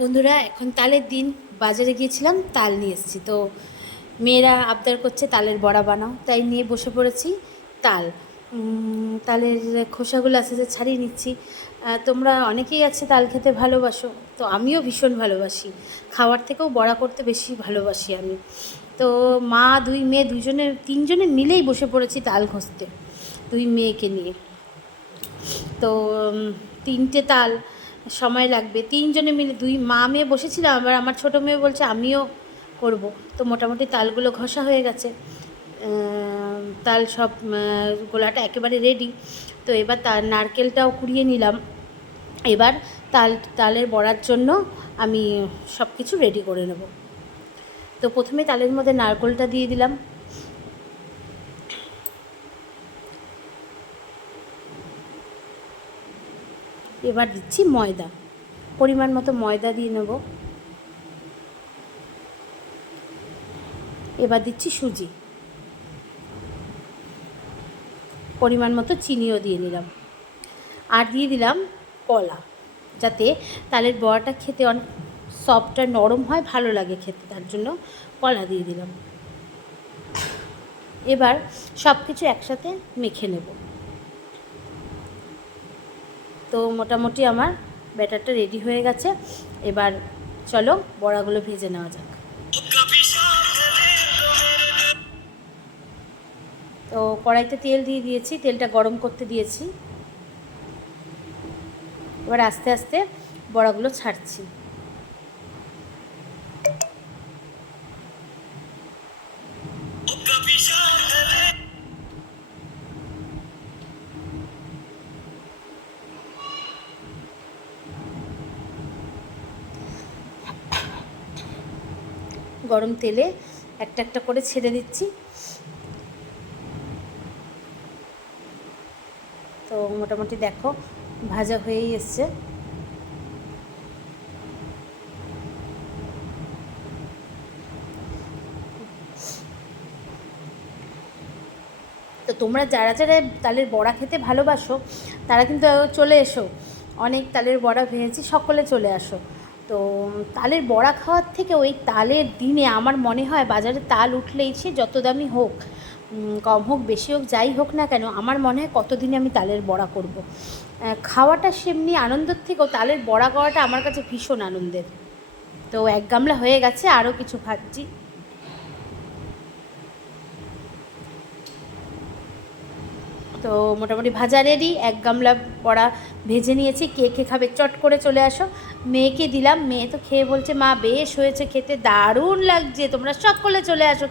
বন্ধুরা, এখন তালের দিন। বাজারে গিয়েছিলাম, তাল নিয়ে এসেছি। তো মেয়েরা আবদার করছে তালের বড়া বানাও, তাই নিয়ে বসে পড়েছি। তাল তালের খোসাগুলো আস্তে আস্তে ছাড়িয়ে নিচ্ছি। তোমরা অনেকেই আছে তাল খেতে ভালোবাসো, তো আমিও ভীষণ ভালোবাসি। খাওয়ার থেকেও বড়া করতে বেশি ভালোবাসি আমি। তো মা, দুই মেয়ে, তিনজনে মিলেই বসে পড়েছি তাল ঘষতে, দুই মেয়েকে নিয়ে। তো তিনটে তাল সময় লাগবে, তিনজনে মিলে দুই মা মেয়ে বসেছিলাম। আবার আমার ছোটো মেয়ে বলছে আমিও করব। তো মোটামুটি তালগুলো ঘষা হয়ে গেছে, তাল সব গোলাটা একেবারে রেডি। তো এবার নারকেলটাও কুড়িয়ে নিলাম। এবার তালের বড়ার জন্য আমি সব কিছু রেডি করে নেব। তো প্রথমে তালের মধ্যে নারকেলটা দিয়ে দিলাম। এবার দিচ্ছি ময়দা, পরিমাণ মতো ময়দা দিয়ে নেব। এবার দিচ্ছি সুজি, পরিমাণ মতো চিনিও দিয়ে নিলাম। আর দিয়ে দিলাম কলা, যাতে তালের বড়াটা খেতে অনেক সফট আর নরম হয়, ভালো লাগে খেতে, তার জন্য কলা দিয়ে দিলাম। এবার সব কিছু একসাথে মেখে নেব। তো মোটামুটি আমার ব্যাটারটা রেডি হয়ে গেছে। এবার চলো বড়াগুলো ভেজে নেওয়া যাক। তো কড়াইতে তেল দিয়ে দিয়েছি, তেলটা গরম করতে দিয়েছি। এবার আস্তে আস্তে বড়াগুলো ছাড়ছি। গরম তেলে একটা একটা করে ছেড়ে দিচ্ছি। তো মোটামুটি দেখো ভাজা হয়েই এসছে। তো তোমরা যারা যারা তালের বড়া খেতে ভালোবাসো তারা কিন্তু চলে এসো, অনেক তালের বড়া ভেজেছি, সকলে চলে আসো। তো তালের বড়া খাওয়ার থেকে ওই তালের দিনে আমার মনে হয় বাজারে তাল উঠলেই সে যত দামি হোক, কম হোক বেশি হোক, যাই হোক না কেন, আমার মনে হয় কতদিনে আমি তালের বড়া করব। খাওয়াটা সেমনি আনন্দের থেকেও তালের বড়া করাটা আমার কাছে ভীষণ আনন্দের। তো এক গামলা হয়ে গেছে, আরও কিছু ভাজছি। তো মোটামুটি ভাজা রেডি, এক গামলা বড়া ভেজে নিয়েছি। কে কে খাবে চট করে চলে আসো। মেয়েকে দিলাম, মেয়ে তো খেয়ে বলছে মা বেশ হয়েছে, খেতে দারুণ লাগছে, তোমরা সকলে চলে আসো।